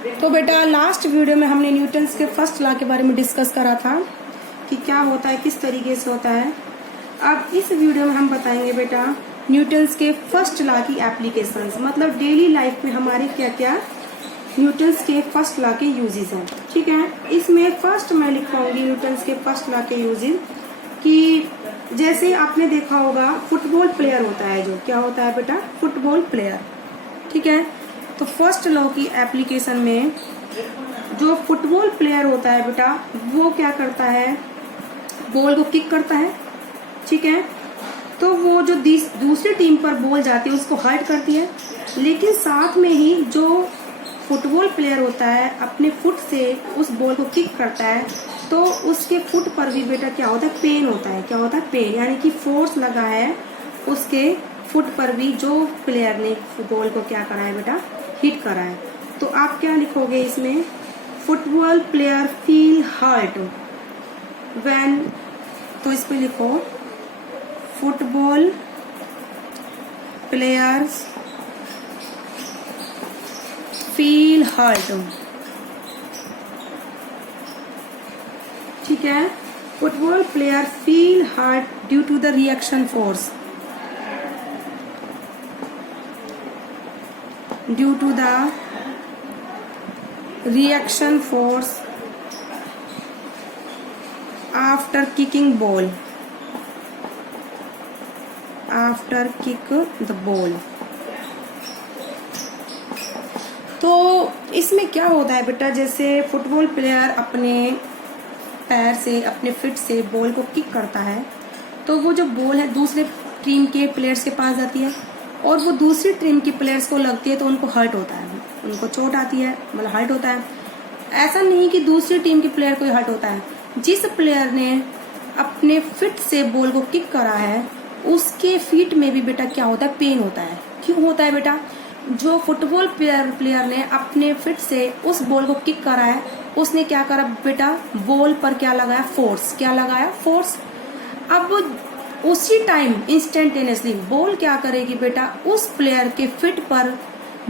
तो बेटा last video में हमने न्यूटन्स के फर्स्ट लॉ के बारे में डिस्कस करा था कि क्या होता है, किस तरीके से होता है। अब इस वीडियो में हम बताएंगे बेटा न्यूटन्स के फर्स्ट लॉ की एप्लीकेशंस, मतलब डेली लाइफ में हमारे क्या क्या न्यूटन्स के फर्स्ट लॉ के यूजेस हैं। ठीक है, इसमें फर्स्ट मैं लिखवाऊंगी न्यूटन्स के फर्स्ट लॉ के यूजेस कि जैसे आपने देखा होगा फुटबॉल प्लेयर होता है, जो क्या होता है बेटा, फुटबॉल प्लेयर। ठीक है, तो फर्स्ट लॉ की एप्लीकेशन में जो फुटबॉल प्लेयर होता है बेटा वो क्या करता है, बॉल को किक करता है। ठीक है, तो वो जो दूसरी टीम पर बॉल जाती है उसको हर्ट करती है, लेकिन साथ में ही जो फुटबॉल प्लेयर होता है अपने फुट से उस बॉल को किक करता है, तो उसके फुट पर भी बेटा क्या होता है, पेन होता है। क्या होता है, पेन, यानी कि फोर्स लगा है उसके फुट पर भी, जो प्लेयर ने बॉल को क्या करा है बेटा, हिट करा है। तो आप क्या लिखोगे इसमें, football player feel hurt when, तो इस पे लिखो फुटबॉल प्लेयर्स फील हर्ट। ठीक है, football player feel hurt due to the reaction force, due to the reaction force after kicking ball, after kick the ball। तो इसमें क्या होता है बेटा, जैसे फुटबॉल प्लेयर अपने पैर से, अपने फिट से बॉल को किक करता है, तो वो जो बॉल है दूसरे टीम के प्लेयर्स के पास जाती है और वो दूसरी टीम की प्लेयर्स को लगती है, तो उनको हर्ट होता है, उनको चोट आती है, मतलब हर्ट होता है। ऐसा नहीं कि दूसरी टीम के प्लेयर को हर्ट होता है, जिस प्लेयर ने अपने फिट से बॉल को किक करा है उसके फीट में भी बेटा क्या होता है, पेन होता है। क्यों होता है बेटा, जो फुटबॉल प्लेयर ने अपने फिट से उस बॉल को किक करा है उसने क्या करा बेटा, बॉल पर क्या लगाया, फोर्स। क्या लगाया, फोर्स। अब उसी टाइम इंस्टेंटेनियसली बॉल क्या करेगी बेटा, उस प्लेयर के फिट पर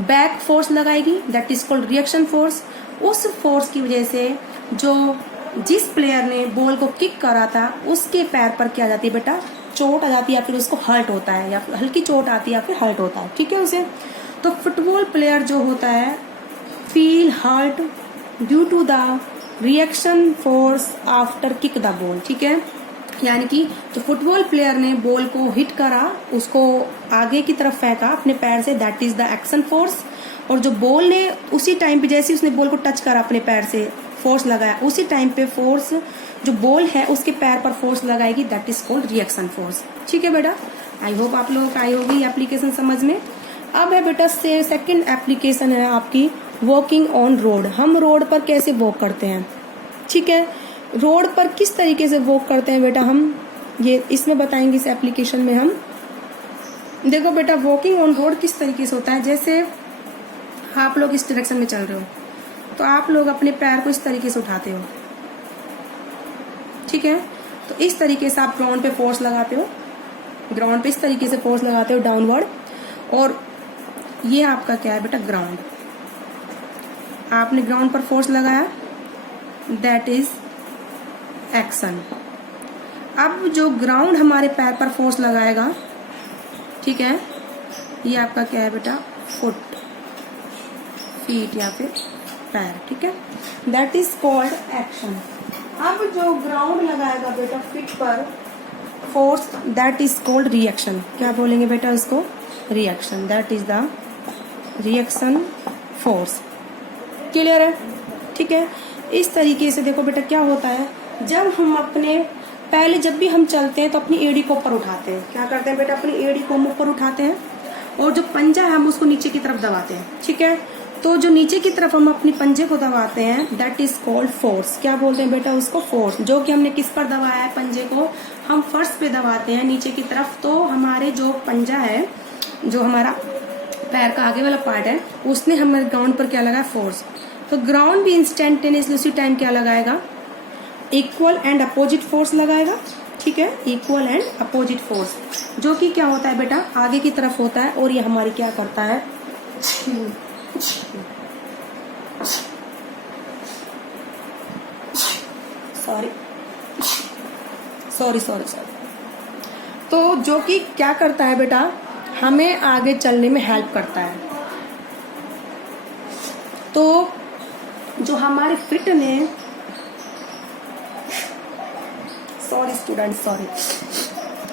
बैक फोर्स लगाएगी, that is called reaction force. उस फोर्स की वजह से जो जिस प्लेयर ने बॉल को किक करा था उसके पैर पर क्या आ जाती है बेटा, चोट आ जाती है, या फिर उसको हर्ट होता है, या फिर हल्की चोट आती है, या फिर हर्ट होता है। ठीक है, उसे तो फुटबॉल प्लेयर जो होता है feel hurt due to the reaction force after kick the ball. ठीक है, यानी कि जो फुटबॉल प्लेयर ने बॉल को हिट करा, उसको आगे की तरफ फेंका अपने पैर से, that is the action force. और जो बॉल ने उसी टाइम पे, जैसे उसने बॉल को टच करा अपने पैर से, फोर्स लगाया, उसी टाइम पे फोर्स जो बॉल है उसके पैर पर फोर्स लगाएगी, that is called reaction force. ठीक है बेटा, आई होप आप लोगों को आई होगी एप्लीकेशन समझ में। अब है बेटा सेकंड एप्लीकेशन है आपकी वॉकिंग ऑन रोड। हम रोड पर कैसे वॉक करते हैं। ठीक है, रोड पर किस तरीके से वॉक करते हैं बेटा, हम ये इसमें बताएंगे इस एप्लीकेशन में। हम देखो बेटा वॉकिंग ऑन रोड किस तरीके से होता है, जैसे आप लोग इस डायरेक्शन में चल रहे हो तो आप लोग अपने पैर को इस तरीके से उठाते हो। ठीक है, तो इस तरीके से आप ग्राउंड पे फोर्स लगाते हो, ग्राउंड पे इस तरीके से फोर्स लगाते हो डाउनवर्ड, और ये आपका क्या है बेटा, ग्राउंड। आपने ग्राउंड पर फोर्स लगाया, दैट इज एक्शन। अब जो ग्राउंड हमारे पैर पर फोर्स लगाएगा, ठीक है, ये आपका क्या है बेटा, फुट, फीट या फिर पैर। ठीक है, दैट इज कॉल्ड एक्शन। अब जो ग्राउंड लगाएगा बेटा फीट पर force, that is called reaction. क्या बोलेंगे बेटा इसको, reaction, that is the reaction force. Clear है। ठीक है, इस तरीके से देखो बेटा क्या होता है, जब हम अपने पहले जब भी हम चलते हैं तो अपनी एड़ी को ऊपर उठाते हैं। क्या करते हैं बेटा, अपनी एड़ी को ऊपर उठाते हैं और जो पंजा है हम उसको नीचे की तरफ दबाते हैं। ठीक है, तो जो नीचे की तरफ हम अपनी पंजे को दबाते हैं, दैट इज कॉल्ड फोर्स। क्या बोलते हैं बेटा उसको, फोर्स। जो कि हमने किस पर दबाया है, पंजे को हम फर्श पे दबाते हैं नीचे की तरफ, तो हमारे जो पंजा है, जो हमारा पैर का आगे वाला पार्ट है, उसने हमारे ग्राउंड पर क्या लगाया, फोर्स। तो ग्राउंड भी इंस्टेंटेनियसली उसी टाइम क्या लगाएगा, इक्वल एंड अपोजिट फोर्स लगाएगा। ठीक है, इक्वल एंड अपोजिट फोर्स, जो कि क्या होता है बेटा, आगे की तरफ होता है, और ये हमारी क्या करता है, सॉरी। तो जो कि क्या करता है बेटा, हमें आगे चलने में हेल्प करता है। तो जो हमारे फिट ने, सॉरी स्टूडेंट, सॉरी,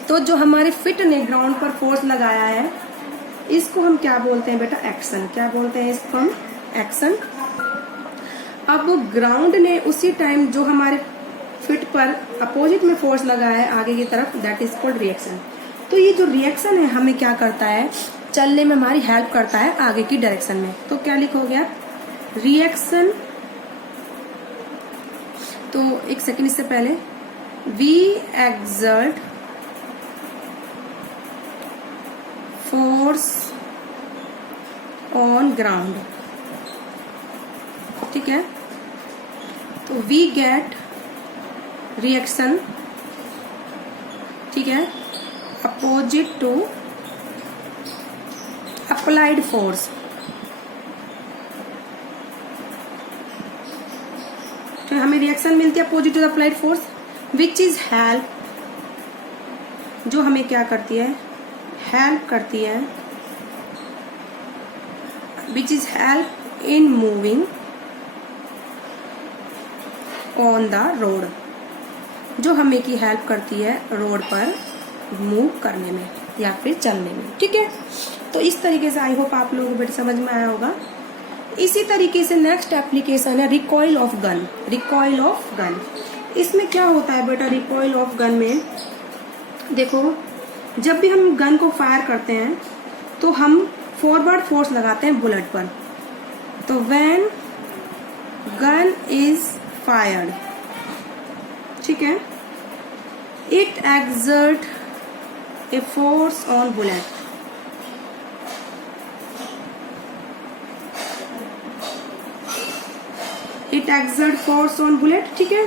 तो जो हमारे फिट ने ग्राउंड पर फोर्स लगाया है, इसको हम क्या बोलते हैं बेटा, एक्शन। क्या बोलते हैं इसको हम, एक्शन। अब ग्राउंड ने उसी टाइम जो हमारे फिट पर अपोजिट में फोर्स लगाया है आगे की तरफ, दैट इज कॉल्ड रिएक्शन। तो ये जो रिएक्शन है हमें क्या करता है, चलने में हमारी हेल्प करता है आगे की डायरेक्शन में। तो क्या लिखोगे आप, रिएक्शन। तो एक सेकंड, इससे पहले we exert force on ground, ठीक है। तो वी गेट रिएक्शन, ठीक है, अपोजिट टू अप्लाइड फोर्स। तो हमें रिएक्शन मिलती है opposite to applied force, which is help, जो हमें क्या करती है, हेल्प करती है, which is help in moving on the road, जो हमें की हेल्प करती है रोड पर मूव करने में या फिर चलने में, ठीक है। तो इस तरीके से आई होप आप लोगों को बेटा समझ में आया होगा। इसी तरीके से नेक्स्ट एप्लीकेशन है recoil of gun. Recoil of gun, इसमें क्या होता है बेटा, रिकॉइल ऑफ गन में देखो, जब भी हम गन को फायर करते हैं तो हम फॉरवर्ड फोर्स लगाते हैं बुलेट पर। तो व्हेन गन इज फायर्ड, ठीक है, it exert a force on bullet. It exert force on bullet, ठीक है।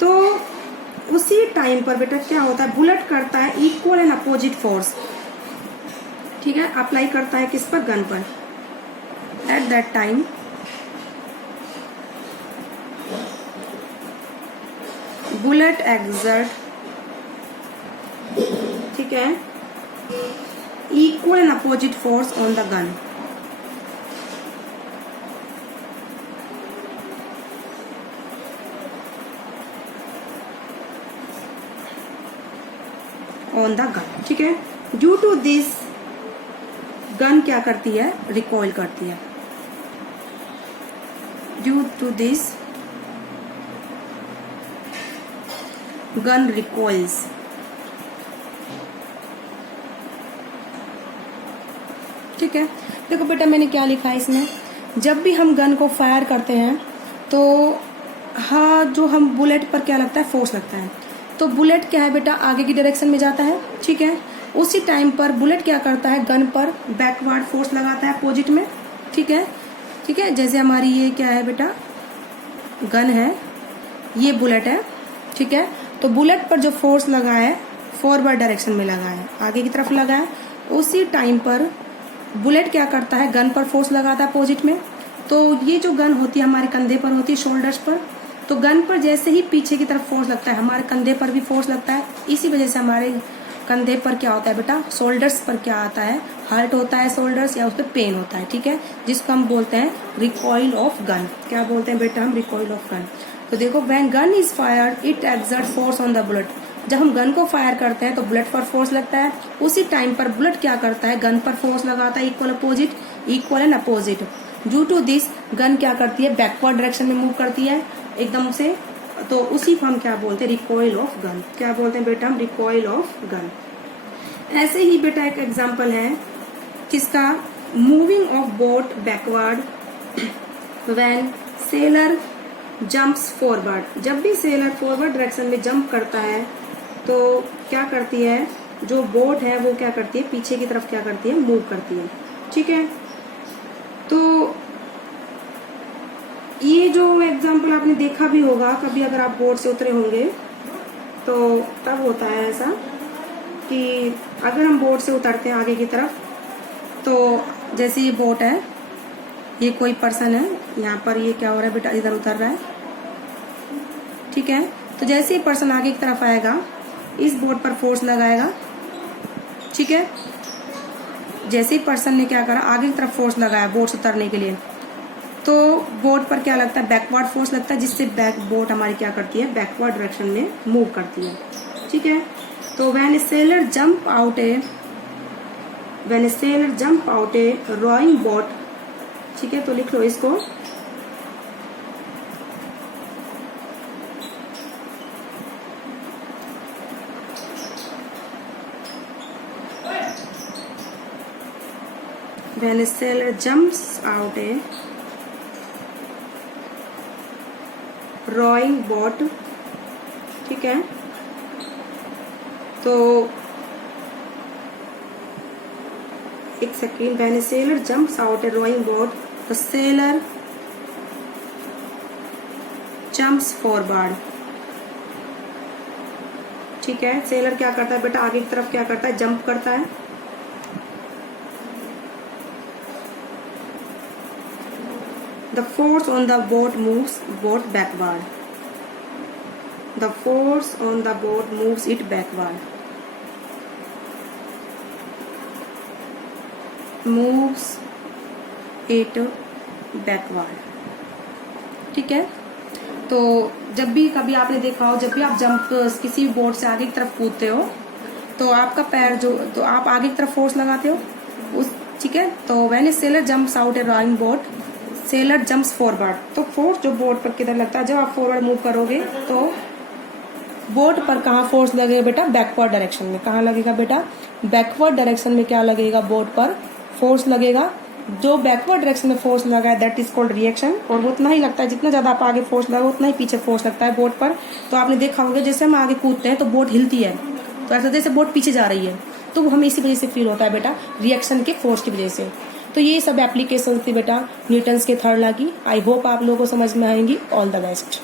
तो उसी टाइम पर बेटा क्या होता है, बुलेट करता है इक्वल एंड अपोजिट फोर्स, ठीक है, अप्लाई करता है किस पर, गन पर। At that time bullet exert, ठीक है, equal and opposite force on the gun. On the gun, ठीक है। ड्यू टू दिस गन क्या करती है, रिकॉइल करती है। ड्यू टू दिस गन रिकॉइल्स, ठीक है। देखो बेटा मैंने क्या लिखा है इसमें, जब भी हम गन को फायर करते हैं तो हाँ, जो हम बुलेट पर क्या लगता है, फोर्स लगता है। तो बुलेट क्या है बेटा, आगे की डायरेक्शन में जाता है, ठीक है। उसी टाइम पर बुलेट क्या करता है, गन पर बैकवर्ड फोर्स लगाता है अपोजिट में, ठीक है, ठीक है। जैसे हमारी ये क्या है बेटा, गन है, ये बुलेट है, ठीक है। तो बुलेट पर जो फोर्स लगा है फॉरवर्ड डायरेक्शन में लगा है, आगे की तरफ लगा है। उसी टाइम पर बुलेट क्या करता है, गन पर फोर्स लगाता है अपोजिट में। तो ये जो गन होती है हमारे कंधे पर होती है, शोल्डर्स पर। तो गन पर जैसे ही पीछे की तरफ फोर्स लगता है, हमारे कंधे पर भी फोर्स लगता है। इसी वजह से हमारे कंधे पर क्या होता है बेटा, शोल्डर्स पर क्या आता है, हर्ट होता है शोल्डर्स, या उस पर पेन होता है, ठीक है, जिसको हम बोलते हैं रिकॉइल ऑफ गन। क्या बोलते हैं बेटा हम, रिकॉइल ऑफ गन। तो देखो, when gun is fired it exert force on the bullet. जब हम गन को फायर करते हैं तो बुलेट पर फोर्स लगता है। उसी टाइम पर बुलेट क्या करता है, गन पर फोर्स लगाता है, equal and opposite. Due to this gun क्या करती है, बैकवर्ड डायरेक्शन में मूव करती है एकदम से। तो उसी को हम क्या बोलते हैं, रिकॉइल ऑफ गन। क्या बोलते हैं बेटा हम, रिकॉइल ऑफ गन। ऐसे ही बेटा एक एग्जांपल है किसका, moving of boat backward when seller jumps forward. जब भी सेलर फॉरवर्ड डायरेक्शन में जंप करता है तो क्या करती है, जो बोट है वो क्या करती है, पीछे की तरफ क्या करती है, मूव करती है, ठीक है। तो ये जो एग्जाम्पल आपने देखा भी होगा कभी, अगर आप बोट से उतरे होंगे तो तब होता है ऐसा कि अगर हम बोट से उतरते हैं आगे की तरफ, तो जैसे ये बोट है, ये कोई पर्सन है, यहाँ पर ये क्या हो रहा है बेटा, इधर उतर रहा है, ठीक है। तो जैसे ही पर्सन आगे की तरफ आएगा इस बोट पर फोर्स लगाएगा, ठीक है। जैसे ही पर्सन ने क्या करा, आगे की तरफ फोर्स लगाया बोट से उतरने के लिए, तो बोट पर क्या लगता है, बैकवर्ड फोर्स लगता है, जिससे बोट हमारी क्या करती है, बैकवर्ड डायरेक्शन में मूव करती है, ठीक है। तो when a sailor jump out a rowing boat, ठीक है, तो लिख लो इसको, when a sailor jumps out a rowing boat, ठीक है। तो एक second, when a sailor jumps out a rowing boat, the sailor jumps forward, ठीक है। सेलर क्या करता है बेटा, आगे की तरफ क्या करता है, जंप करता है। The force on the boat moves boat backward. The force on the boat moves it backward. Moves it backward. ठीक है। तो जब भी कभी आपने देखा हो, जब भी आप जंप किसी भी बोट से आगे की तरफ कूदते हो, तो आपका पैर तो आप आगे की तरफ फोर्स लगाते हो उस, ठीक है। तो when a sailor jumps out a rowing boat, sailor jumps forward, तो फोर्स जो बोट पर किधर लगता है, जब आप फॉरवर्ड मूव करोगे तो बोट पर कहाँ फोर्स लगेगा बेटा, बैकवर्ड डायरेक्शन में। कहाँ लगेगा बेटा, बैकवर्ड डायरेक्शन में क्या लगेगा, बोट पर फोर्स लगेगा। जो बैकवर्ड डायरेक्शन में फोर्स लगा है दैट इज कॉल्ड रिएक्शन, और वो उतना ही लगता है, जितना ज्यादा आप आगे फोर्स लगा उतना ही पीछे फोर्स लगता है बोट पर। तो आपने देखा होगा जैसे हम आगे कूदते हैं तो बोट हिलती है, तो ऐसा जैसे बोट पीछे जा रही है, तो वो हमें इसी वजह से फील होता है बेटा, रिएक्शन के फोर्स की वजह से। तो ये सब एप्लीकेशन थी बेटा न्यूटन्स के थर्ड लॉ की। आई होप आप लोगों को समझ में आएंगी। All the best.